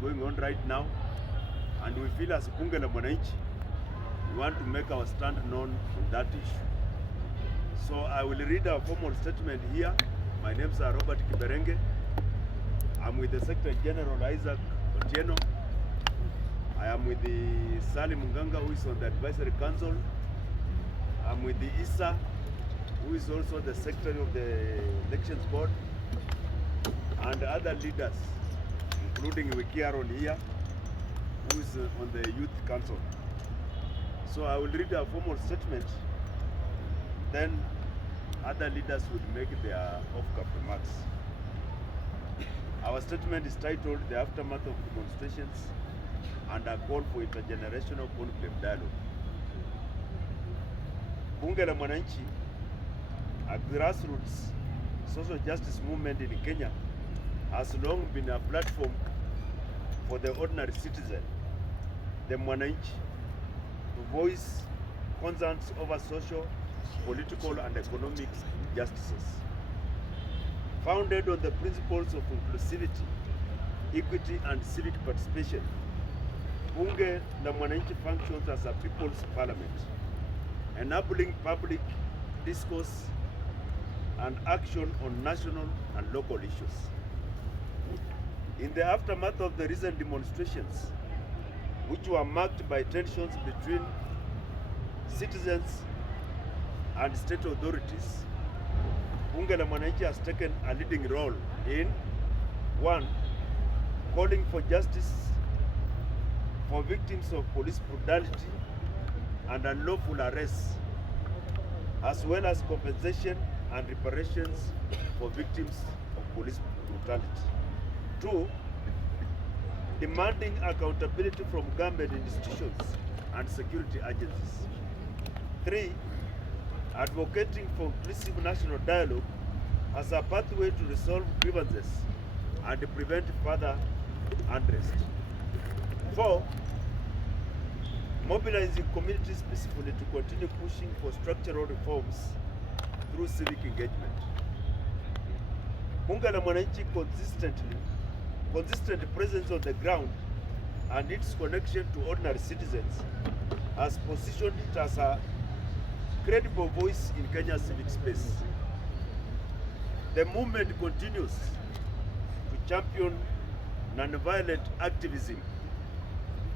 going on right now, and we feel as Bunge La Mwananchi, we want to make our stand known on that issue. So I will read our formal statement here. My name is Robert Kiberenge. I'm with the Secretary General Isaac Otieno. I am with the Salim Munganga, who is on the Advisory Council. I'm with the Issa, who is also the Secretary of the Elections Board, and other leaders, including Wiki Aaron here, who is on the Youth Council. So I will read a formal statement, then other leaders will make their off-cuff remarks. Our statement is titled "The Aftermath of Demonstrations and a Call for Intergenerational Conclaive Dialogue." Bunge La Mwananchi, a grassroots social justice movement in Kenya, has long been a platform for the ordinary citizen, the Mwananchi, to voice concerns over social, political, and economic injustices. Founded on the principles of inclusivity, equity, and civic participation, Bunge La Mwananchi functions as a people's parliament, enabling public discourse and action on national and local issues. In the aftermath of the recent demonstrations, which were marked by tensions between citizens and state authorities, Bunge La Mwananchi has taken a leading role in 1. Calling for justice for victims of police brutality and unlawful arrests, as well as compensation and reparations for victims of police brutality. 2. Demanding accountability from government institutions and security agencies. 3. Advocating for inclusive national dialogue as a pathway to resolve grievances and prevent further unrest. 4. Mobilizing communities peacefully to continue pushing for structural reforms through civic engagement. Bunge La Mwananchi consistent presence on the ground and its connection to ordinary citizens has positioned it as a credible voice in Kenya's civic space. The movement continues to champion non-violent activism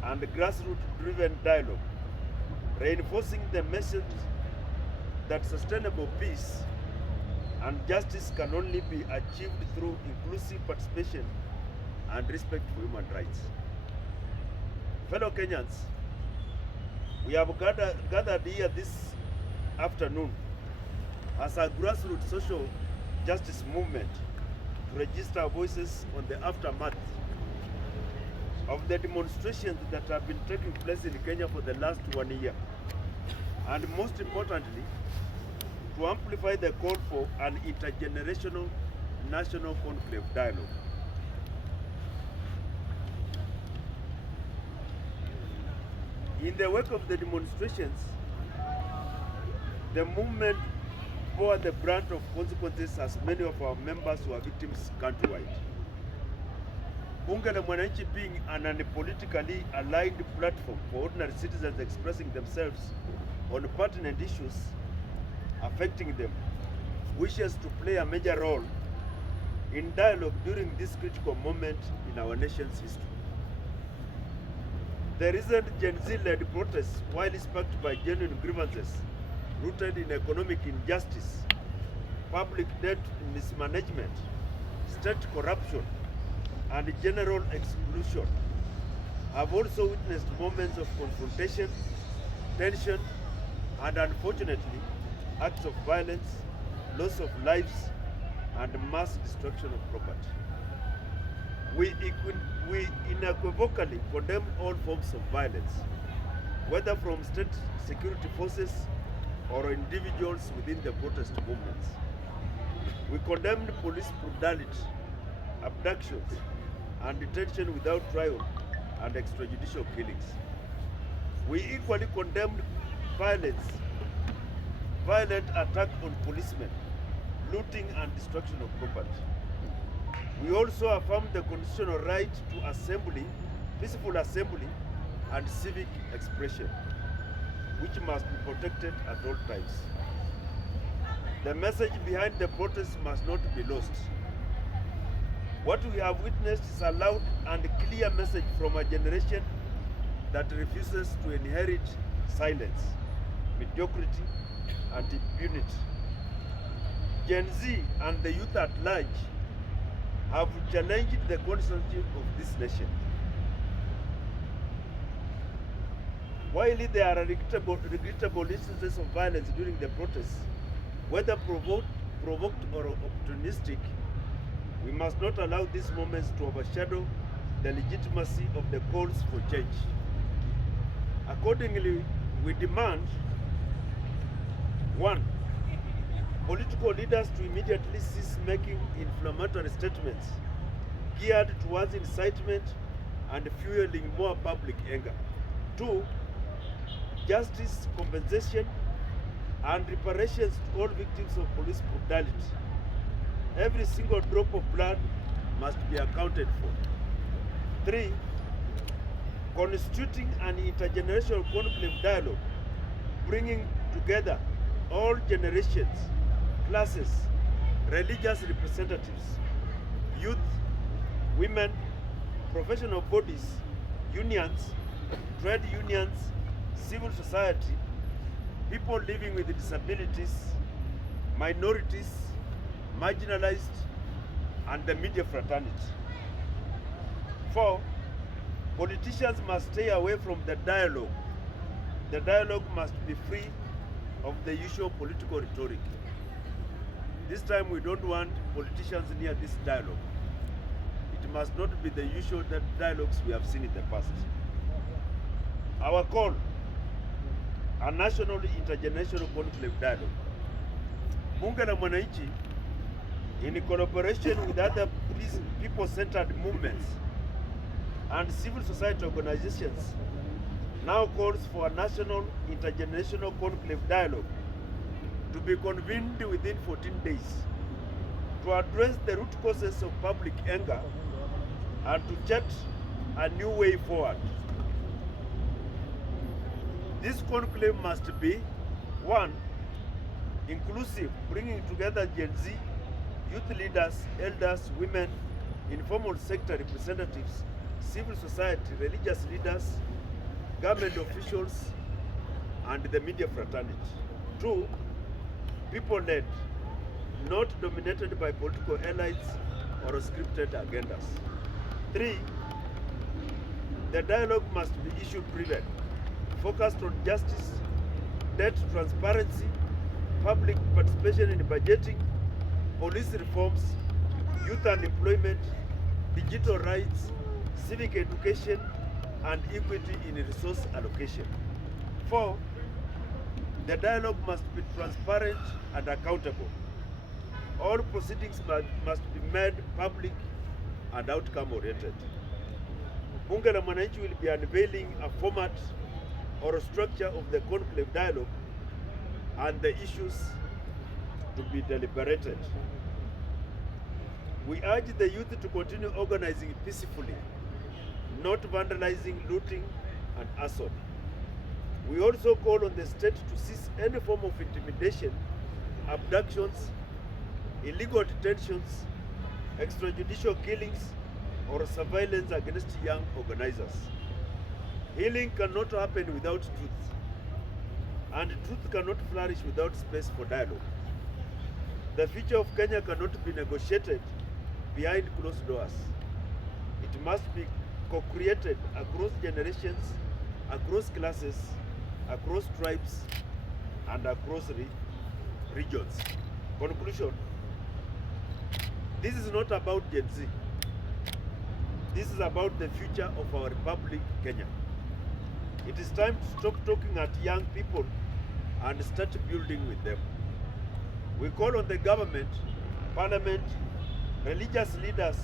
and grassroots-driven dialogue, reinforcing the message that sustainable peace and justice can only be achieved through inclusive participation and respect for human rights. Fellow Kenyans, we have gathered here this afternoon as a grassroots social justice movement to register our voices on the aftermath of the demonstrations that have been taking place in Kenya for the last 1 year, and most importantly, to amplify the call for an intergenerational national conclaive dialogue. In the wake of the demonstrations, the movement bore the brunt of consequences, as many of our members were victims countrywide. Bunge La Mwananchi, being an unpolitically aligned platform for ordinary citizens expressing themselves on pertinent issues affecting them, wishes to play a major role in dialogue during this critical moment in our nation's history. The recent Gen Z-led protests, while sparked by genuine grievances rooted in economic injustice, public debt mismanagement, state corruption, and general exclusion, have also witnessed moments of confrontation, tension, and unfortunately, acts of violence, loss of lives, and mass destruction of property. We unequivocally condemn all forms of violence, whether from state security forces or individuals within the protest movements. We condemn police brutality, abductions, and detention without trial and extrajudicial killings. We equally condemn violent attack on policemen, looting and destruction of property. We also affirm the constitutional right to assembly, peaceful assembly, and civic expression, which must be protected at all times. The message behind the protest must not be lost. What we have witnessed is a loud and clear message from a generation that refuses to inherit silence, mediocrity, and impunity. Gen Z and the youth at large have challenged the constancy of this nation. While there are regrettable instances of violence during the protests, whether provoked or opportunistic, we must not allow these moments to overshadow the legitimacy of the calls for change. Accordingly, we demand 1. Political leaders to immediately cease making inflammatory statements geared towards incitement and fueling more public anger. 2. Justice, compensation, and reparations to all victims of police brutality. Every single drop of blood must be accounted for. 3. Constituting an intergenerational conclaive dialogue, bringing together all generations, classes, religious representatives, youth, women, professional bodies, unions, trade unions, civil society, people living with disabilities, minorities, marginalized, and the media fraternity. 4. Politicians must stay away from the dialogue. The dialogue must be free of the usual political rhetoric. This time we don't want politicians near this dialogue. It must not be the usual dialogues we have seen in the past. Our call, a national intergenerational conclaive dialogue. Bunge La Mwananchi, in collaboration with other people-centered movements and civil society organizations, now calls for a national intergenerational conclaive dialogue to be convened within 14 days to address the root causes of public anger and to chart a new way forward. This conclaive must be 1. Inclusive, bringing together Gen Z, youth leaders, elders, women, informal sector representatives, civil society, religious leaders, government officials, and the media fraternity. 2. People-led, not dominated by political elites or scripted agendas. 3. The dialogue must be issue-driven, focused on justice, debt transparency, public participation in budgeting, police reforms, youth unemployment, digital rights, civic education, and equity in resource allocation. 4. The dialogue must be transparent and accountable. All proceedings must be made public and outcome-oriented. Bunge La Mwananchi will be unveiling a format or a structure of the conclaive dialogue and the issues to be deliberated. We urge the youth to continue organizing peacefully, not vandalizing, looting, and assault. We also call on the state to cease any form of intimidation, abductions, illegal detentions, extrajudicial killings, or surveillance against young organizers. Healing cannot happen without truth, and truth cannot flourish without space for dialogue. The future of Kenya cannot be negotiated behind closed doors. It must be co-created across generations, across classes, across tribes, and across regions. Conclusion. This is not about Gen Z. This is about the future of our Republic, Kenya. It is time to stop talking at young people and start building with them. We call on the government, parliament, religious leaders,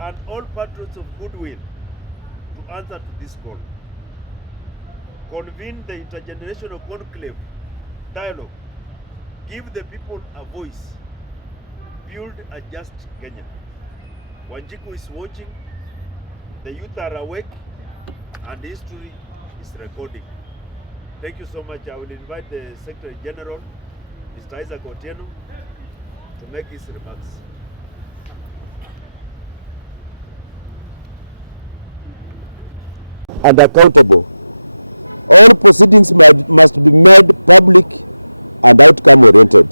and all patriots of goodwill to answer to this call. Convene the intergenerational conclaive dialogue. Give the people a voice. Build a just Kenya. Wanjiku is watching, the youth are awake, and history is recording. Thank you so much. I will invite the Secretary General, Mr. Isaac Otieno, to make his remarks. And accountable. All proceedings must be made public and outcome-oriented.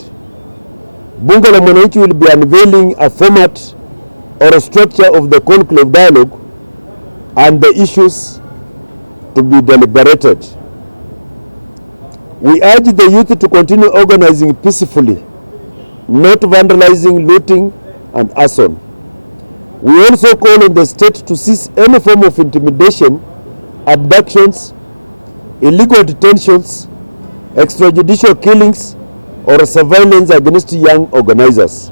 Bunge La Mwananchi will be unveiling a format or a structure of the conclave dialogue and the issues to be deliberated. We urge the youth to continue organizing peacefully, not vandalizing, looting, and arson. We also call on the state to cease any form of intimidation, abductions, illegal detentions, extrajudicial killings, or surveillance against young organizers.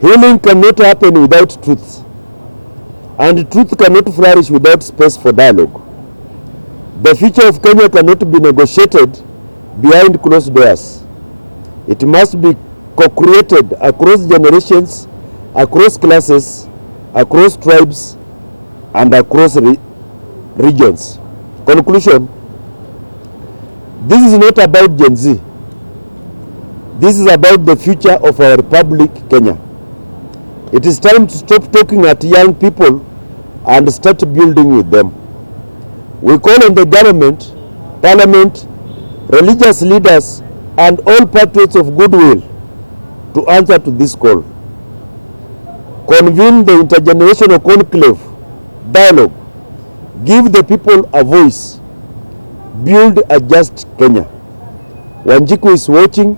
Healing cannot happen without truth, and truth cannot flourish without space for dialogue. The future of Kenya cannot be negotiated behind closed doors. It must be co-created across generations, across classes, across tribes, and across regions. Conclusion: this is not about Gen Z. This is about the future of our republic, Kenya. It is time to stop talking at young people and start building with them. We call on the government, parliament, religious leaders, and all patriots of goodwill to answer to this call. Convene the intergenerational conclave dialogue. Give the people a voice. Build a just Kenya. Wanjiku is watching,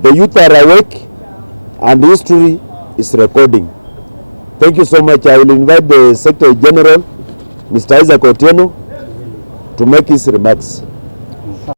the youth are awake, and history is recording. Thank you so much. I will invite the Secretary General, Mr. Isaac Otieno, to make his remarks.